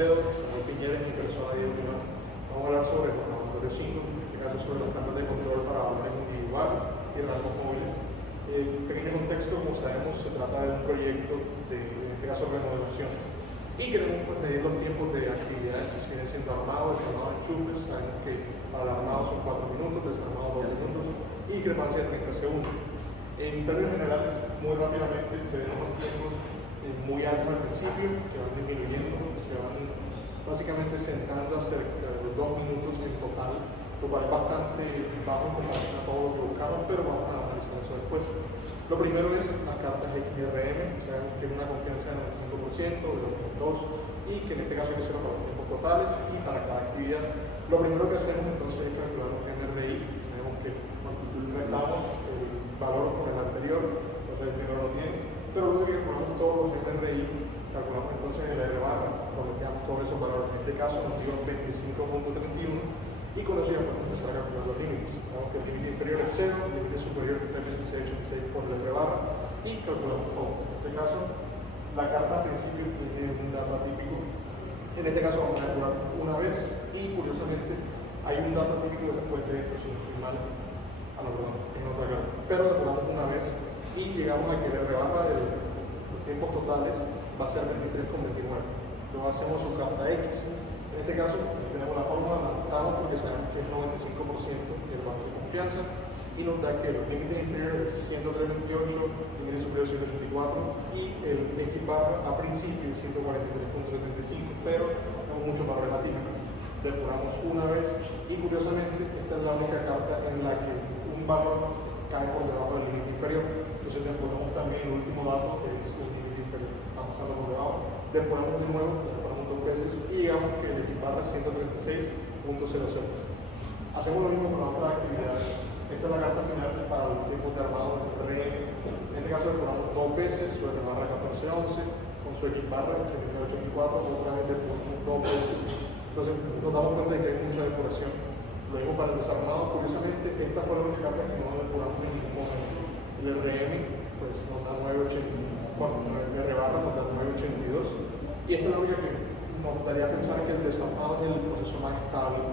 Salcedo, Samuel Piñeres y persona de Iván. Vamos a hablar sobre el laboratorio 5, en este caso sobre las plantas de control para valores individuales y rangos móviles. Pequeño contexto, como sabemos, se trata de un proyecto de, en este caso, remodelaciones. Y queremos medir los tiempos de actividad que se vienen siendo armado, desarmado, enchufes. Sabemos que para el armado son 4 minutos, desarmado 2 minutos y discrepancia de 30 segundos. En términos generales, muy rápidamente se ven unos tiempos muy altos al principio, que van disminuyendo, que se van básicamente sentando a cerca de 2 minutos en total, lo cual es bastante bajo en comparación a todo lo que buscamos, pero vamos a analizar eso después. Lo primero es las cartas XRM, sabemos que es una confianza del 95%, de 2.2, y que en este caso hay que hacerlo para los tiempos totales y para cada actividad. Lo primero que hacemos entonces es calcular los MRI, sabemos que restamos el valor con el anterior, entonces el primero lo tiene, pero luego que calculamos todos los MRI, calculamos entonces el R barra, coloqueamos todos esos valores. En este caso nos dio 25.31 y con eso ya podemos empezar a calcular los límites. Sabemos que el límite inferior es 0, el límite superior es 326.86 por el R barra y calculamos todo. En este caso, la carta al principio tiene un dato atípico. En este caso vamos a calcular una vez y curiosamente hay un dato atípico después de esto, si no estoy mal, en otra carta. Pero calculamos una vez y llegamos a que el R barra de los tiempos totales va a ser 23.29. Luego hacemos su carta X. En este caso tenemos la fórmula, la adaptamos porque sabemos que es 95% el valor de confianza y nos da que el límite inferior es 103.28, el límite superior es 184 y el X barra a principio es 143.75, pero tenemos muchos valores atípicos. Depuramos una vez y curiosamente esta es la única carta en la que un valor cae por debajo del límite inferior. Entonces depuramos también el último dato que es el límite inferior, está pasando por debajo. Depuramos de nuevo, depuramos 2 veces y digamos que el X barra es 136.06. Hacemos lo mismo con las otras actividades. Esta es la carta final para los tiempos de armado del RM. En este caso depuramos 2 veces, su R barra 14.11, con su X barra 89.84, otra vez depuramos 2 veces. Entonces nos damos cuenta de que hay mucha depuración. Lo mismo para el desarmado. Curiosamente, esta fue la única carta que no depuramos en ningún momento. El RM pues, nos da 9.80, bueno, el R barra nos da 9.82. Y esta es la única que nos daría a pensar que el desarmado es el proceso más estable.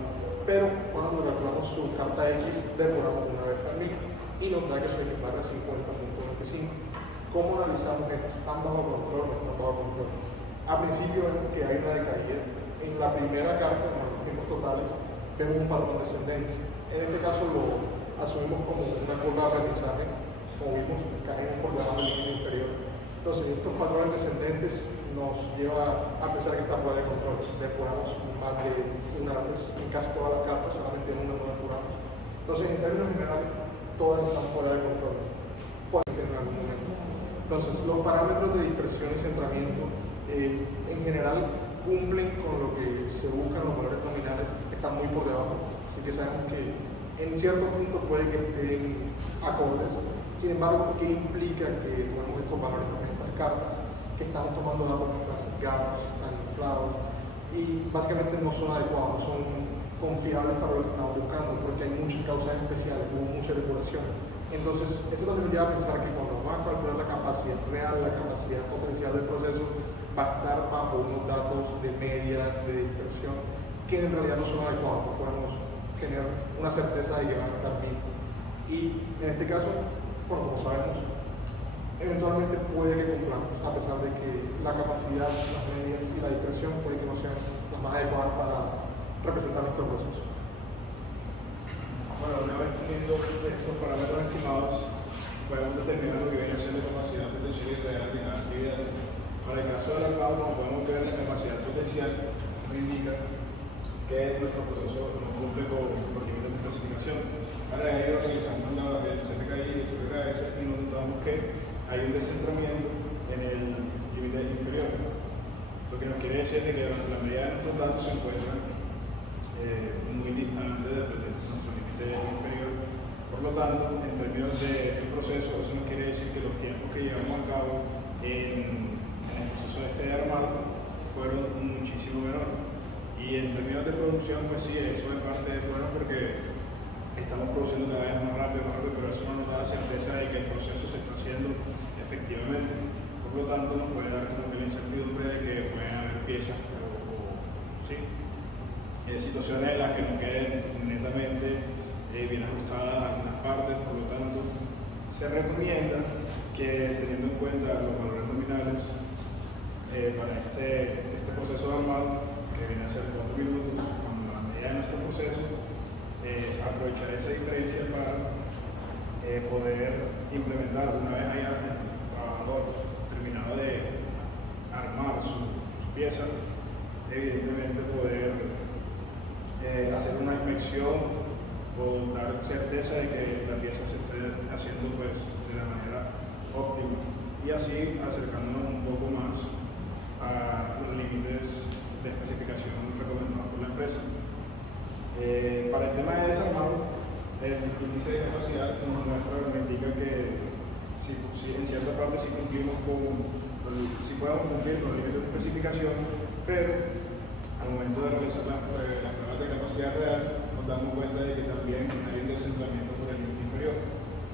Pero cuando calculamos su carta X, depuramos una vez también y nos da que su X barra es 50.25. ¿Cómo analizamos esto? ¿Están bajo control o no están bajo control? A principio vemos que hay una decaída. En la primera carta, en los tiempos totales, vemos un patrón descendente. En este caso lo asumimos como una curva de aprendizaje, como vimos, caemos por debajo del límite inferior. Entonces, estos patrones descendentes nos lleva a pensar que está fuera de control. Depuramos más de una vez, en casi todas las cartas, solamente en una no depuramos. Entonces, en términos generales, todas están fuera de control. Pueden ser en algún momento. Entonces, los parámetros de dispersión y centramiento, en general, cumplen con lo que se buscan los valores nominales, están muy por debajo, así que sabemos que en cierto punto puede que estén acordes. Sin embargo, ¿qué implica que ponemos estos valores con estas cartas? Que estamos tomando datos que están sesgados, están inflados y básicamente no son adecuados, no son confiables para lo que estamos buscando, porque hay muchas causas especiales, hubo mucha depuración. Entonces, esto también nos lleva a pensar que cuando vamos a calcular la capacidad real, la capacidad potencial del proceso, va a estar bajo unos datos de medias, de dispersión, que en realidad no son adecuados, no podemos tener una certeza de que van a estar bien. Y en este caso, bueno, como sabemos, eventualmente puede que cumplamos, a pesar de que la capacidad, las medias y la dispersión puede que no sean las más adecuadas para representar nuestro proceso. Bueno, una vez teniendo estos parámetros estimados, podemos determinar lo que viene siendo capacidad potencial y real de cada actividad. Para el caso del armado, como podemos ver, la capacidad potencial nos indica que nuestro proceso no cumple con los límites de clasificación. Para ello, realizamos el CTKI y el CTKS y nos notamos que hay un descentramiento en el límite inferior. Lo que nos quiere decir es que la medida de nuestros datos se encuentran muy distante de nuestro límite inferior. Por lo tanto, en términos del proceso, eso nos quiere decir que los tiempos que llevamos a cabo en el proceso de armado fueron muchísimo menores. Y en términos de producción, pues sí, eso es parte del problema porque estamos produciendo cada vez más rápido, pero eso no nos da la certeza de que el proceso se está haciendo efectivamente. Por lo tanto, nos puede dar como que la incertidumbre de que pueden haber piezas o ¿sí? Situaciones en las que no queden netamente bien ajustadas algunas partes, por lo tanto, se recomienda que teniendo en cuenta los valores nominales para este proceso de armado, que viene a ser 4 minutos, cuando la medida de nuestro proceso, aprovechar esa diferencia para poder implementar una vez haya el trabajador terminado de armar su pieza, evidentemente poder hacer una inspección o dar certeza de que la pieza se esté haciendo pues, de la manera óptima y así acercándonos un poco más a los límites de especificación recomendados por la empresa. Para el tema de desarmado, el índice de capacidad nos indica que si en cierta parte sí cumplimos si podemos cumplir con los límites de especificación, pero al momento de realizar las pruebas de capacidad real nos damos cuenta de que también hay un descentramiento por el límite inferior,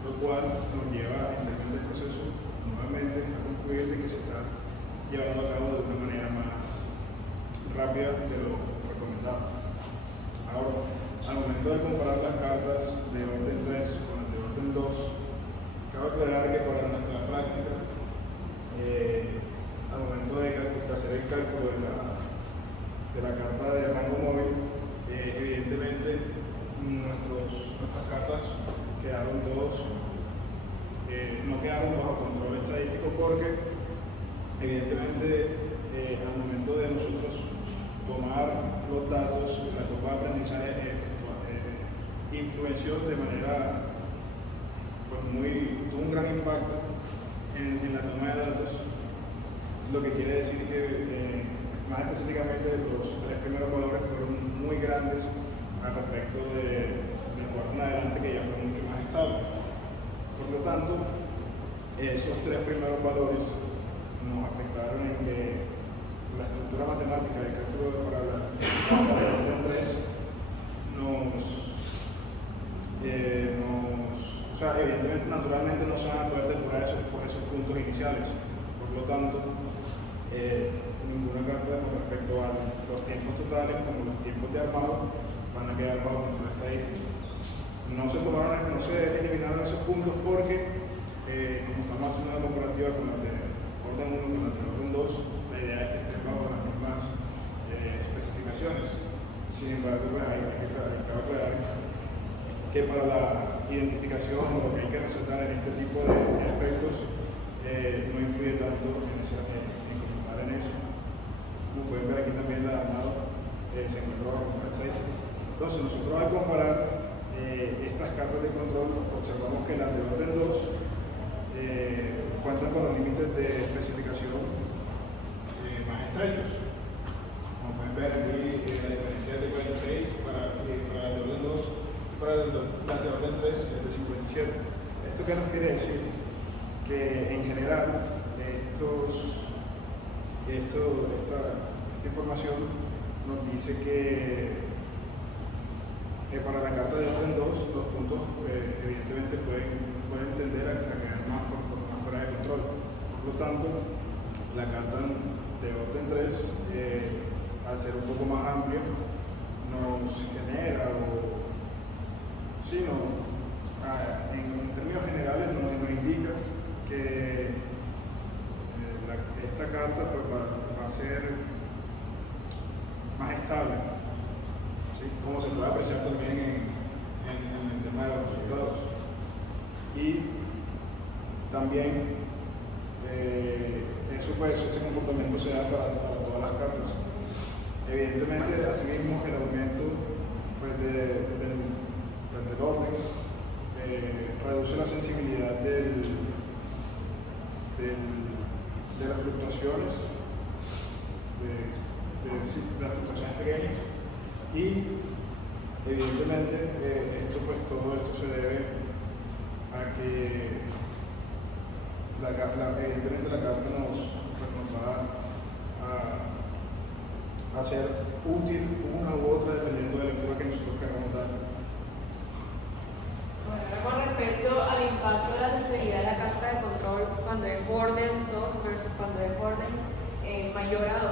lo cual nos lleva en términos del proceso nuevamente a concluir de que se está llevando a cabo de una manera más rápida de lo recomendado. Ahora, al momento de comparar las cartas de orden 3 con las de orden 2, cabe aclarar que para nuestra práctica, al momento de hacer el cálculo de la carta de rango móvil, evidentemente nuestras cartas quedaron no quedaron bajo control estadístico porque evidentemente al momento de nosotros tomar los datos, la curva de aprendizaje influenció de manera pues tuvo un gran impacto en la toma de datos, lo que quiere decir que más específicamente los 3 primeros valores fueron muy grandes al respecto del cuarto en adelante, que ya fue mucho más estable. Por lo tanto, esos 3 primeros valores nos afectaron en que la estructura matemática de cálculo para la orden 3 o sea, evidentemente, naturalmente no se van a poder depurar por esos puntos iniciales. Por lo tanto, ninguna carta con respecto a los tiempos totales como los tiempos de armado van a quedar bajo control estadístico. No se eliminaron esos puntos porque, como estamos haciendo una comparativa con las de orden 1 con las de orden 2, la idea es que estén bajo las mismas especificaciones. Sin embargo, pues hay que aclarar que para la identificación o lo que hay que resaltar en este tipo de aspectos no influye tanto en comentar en eso. Como pueden ver aquí también la armado se encuentra bajo control estadístico. Entonces nosotros al comparar estas cartas de control observamos que las de orden 2 cuentan con los límites de especificación más estrechos. Como pueden ver aquí la diferencia es de 46 para las de orden 2 y para las de orden 3 es de 57. ¿Esto qué nos quiere decir? Que en general esta información nos dice que para la carta de orden 2 los puntos evidentemente pueden tender a quedar más fuera de control. Por lo tanto, la carta de orden 3 al ser un poco más amplia nos genera en términos generales nos indica que esta carta pues, va a ser más estable, ¿sí? Como se puede apreciar también en el tema de los resultados. Y también ese comportamiento se da para todas las cartas. Evidentemente, asimismo, el aumento pues, del orden reduce la sensibilidad de las fluctuaciones, de las fluctuaciones pequeñas y evidentemente todo esto se debe a que evidentemente la carta nos va a ser útil una u otra dependiendo del enfoque que nosotros queramos dar. Bueno, con respecto al impacto de la sinceridad de la carta de control cuando es orden 2 versus cuando es orden mayor a 2.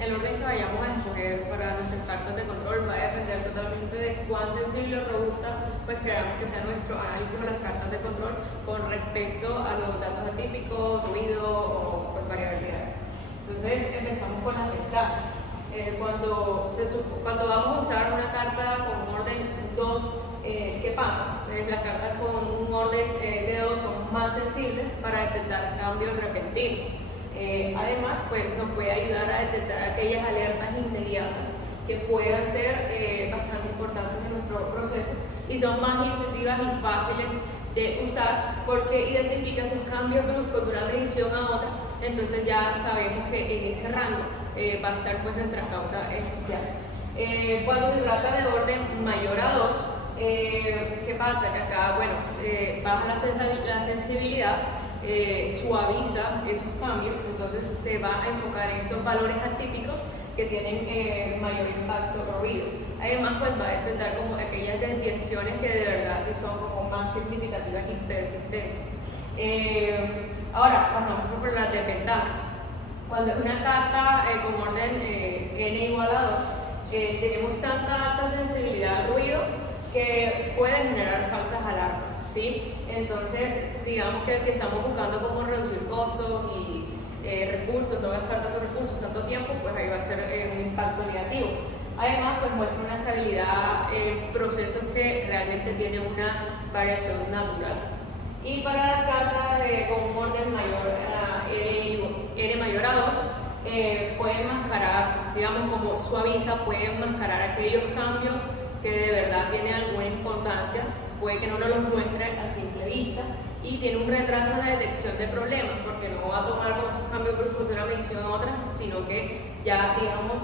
El orden que vayamos a escoger para nuestras cartas de control va a depender totalmente de cuán sensible o robusta pues queramos que sea nuestro análisis de las cartas de control con respecto a los datos atípicos, ruido o pues, variabilidades. Entonces empezamos con las ventajas. Cuando vamos a usar una carta con un orden 2, ¿qué pasa? Las cartas con un orden de 2 son más sensibles para detectar cambios repentinos. Además, pues nos puede ayudar a detectar aquellas alertas inmediatas que puedan ser bastante importantes en nuestro proceso y son más intuitivas y fáciles de usar porque identifica esos cambios bruscos de una medición a otra, entonces ya sabemos que en ese rango va a estar pues nuestra causa especial. Cuando se trata de orden mayor a 2, ¿qué pasa? Que acá, bueno, baja la sensibilidad, suaviza esos cambios, entonces se va a enfocar en esos valores atípicos que tienen mayor impacto o ruido. Además, pues va a detectar como aquellas desviaciones que de verdad sí son como más significativas y persistentes. Ahora, pasamos por las desventajas. Cuando es una carta con orden n igual a 2, tenemos tanta alta sensibilidad al ruido que puede generar falsas alarmas, ¿sí? Entonces, digamos que si estamos buscando cómo reducir costos y recursos, no gastar tantos recursos, tanto tiempo, pues ahí va a ser un impacto negativo. Además, pues muestra una estabilidad en procesos que realmente tienen una variación natural. Y para la carta con un orden mayor a n mayor a 2, puede enmascarar, digamos como suaviza, puede enmascarar aquellos cambios que de verdad tienen alguna importancia, puede que no nos los muestre a simple vista y tiene un retraso en la detección de problemas porque no va a tomar con esos cambios bruscos de una medición a otra, sino que ya, digamos,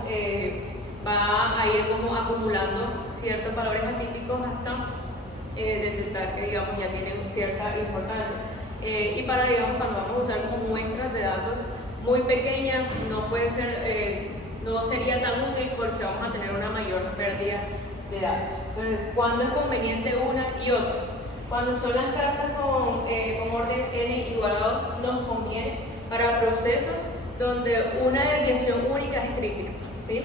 va a ir como acumulando ciertos valores atípicos hasta detectar que, digamos, ya tienen cierta importancia. Y para, digamos, cuando vamos a usar como muestras de datos muy pequeñas, no puede ser, no sería tan útil porque vamos a tener una mayor pérdida de datos. Entonces, ¿cuándo es conveniente una y otra? Cuando son las cartas con orden n igual a 2, nos conviene para procesos donde una desviación única es crítica, ¿sí?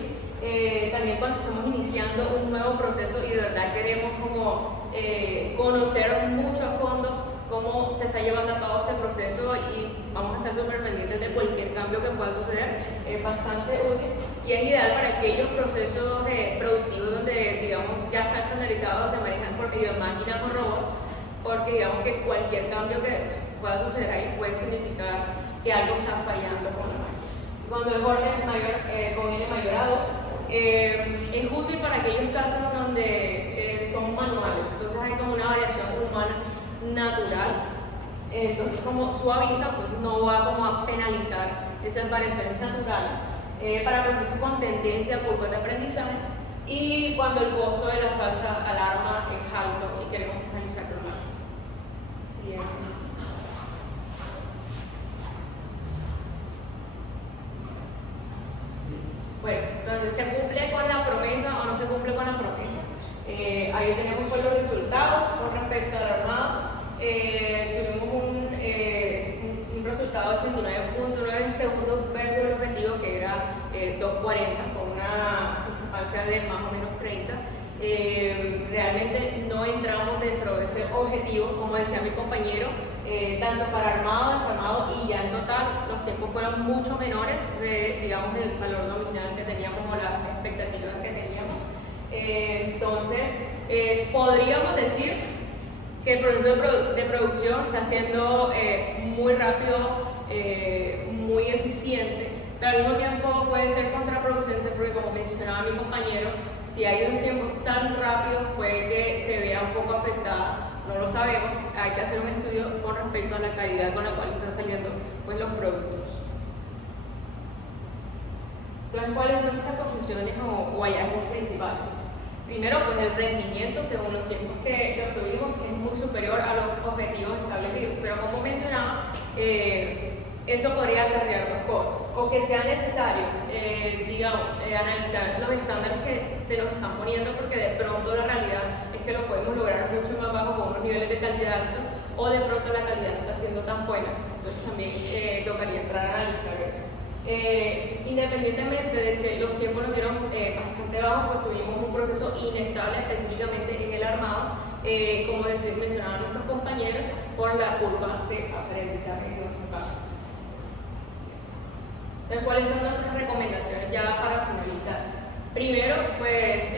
También cuando estamos iniciando un nuevo proceso y de verdad queremos como conocer mucho a fondo cómo se está llevando a cabo este proceso y vamos a estar súper pendientes de cualquier cambio que pueda suceder, es bastante útil y es ideal para aquellos procesos productivos donde, digamos, ya están estandarizados, se manejan por medio de máquinas o robots, porque digamos que cualquier cambio que pueda suceder ahí puede significar que algo está fallando con la máquina. Cuando es orden mayor, con n mayor a 2, es útil para aquellos casos donde son manuales, entonces hay como una variación humana natural, entonces como suaviza, pues no va como a penalizar esas variaciones naturales. Para procesos con tendencia a curvas de aprendizaje y cuando el costo de la falsa alarma es alto y queremos penalizarlo más. Siguiente. Bueno, entonces, ¿se cumple con la promesa o no se cumple con la promesa? Ahí tenemos pues, los resultados con respecto al armado. Tuvimos un resultado de 89.9 segundos versus el objetivo que era 2.40 con una discrepancia de más o menos 30. Realmente no entramos dentro de ese objetivo, como decía mi compañero, tanto para armado, desarmado y ya en total los tiempos fueron mucho menores de, digamos, el valor nominal que teníamos o las expectativas que teníamos. Entonces, podríamos decir que el proceso de producción está siendo muy rápido, muy eficiente, pero al mismo tiempo puede ser contraproducente porque, como mencionaba mi compañero, si hay unos tiempos tan rápidos puede que se vea un poco afectada, no lo sabemos, hay que hacer un estudio con respecto a la calidad con la cual están saliendo pues, los productos. Entonces, ¿cuáles son estas conclusiones o hallazgos principales? Primero, pues el rendimiento según los tiempos que obtuvimos es muy superior a los objetivos establecidos, pero como mencionaba, eso podría acarrear dos cosas, o que sea necesario, digamos, analizar los estándares que se nos están poniendo, porque de pronto la realidad es que lo podemos lograr mucho más bajo con unos niveles de calidad altos, o de pronto la calidad no está siendo tan buena, entonces también tocaría entrar a analizar eso. Independientemente de que los tiempos nos dieron bastante bajos, pues tuvimos un proceso inestable específicamente en el armado, como mencionaban nuestros compañeros, por la curva de aprendizaje en nuestro caso. Entonces, ¿cuáles son nuestras recomendaciones ya para finalizar? Primero, pues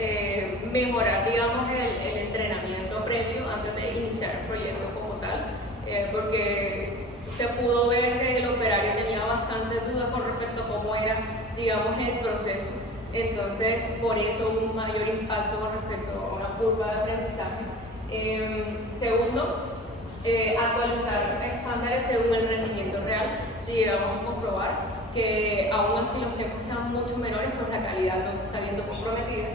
mejorar, digamos, el entrenamiento previo antes de iniciar el proyecto como tal, porque se pudo ver que el operario tenía bastantes dudas con respecto a cómo era, digamos, el proceso. Entonces, por eso hubo un mayor impacto con respecto a una curva de aprendizaje. Segundo, actualizar estándares según el rendimiento real. Si llegamos a comprobar que aún así los tiempos sean mucho menores, pues la calidad no se está viendo comprometida.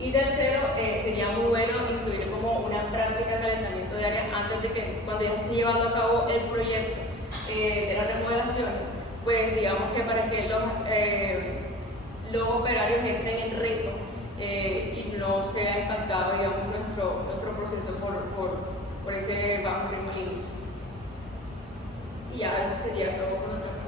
Y tercero, sería muy bueno incluir como una práctica de calentamiento de área antes de que, cuando ya esté llevando a cabo el proyecto de las remodelaciones, pues digamos que para que los operarios entren en ritmo y no sea impactado, digamos, nuestro proceso por ese bajo ritmo al inicio. Y ya eso sería todo por nuestra parte.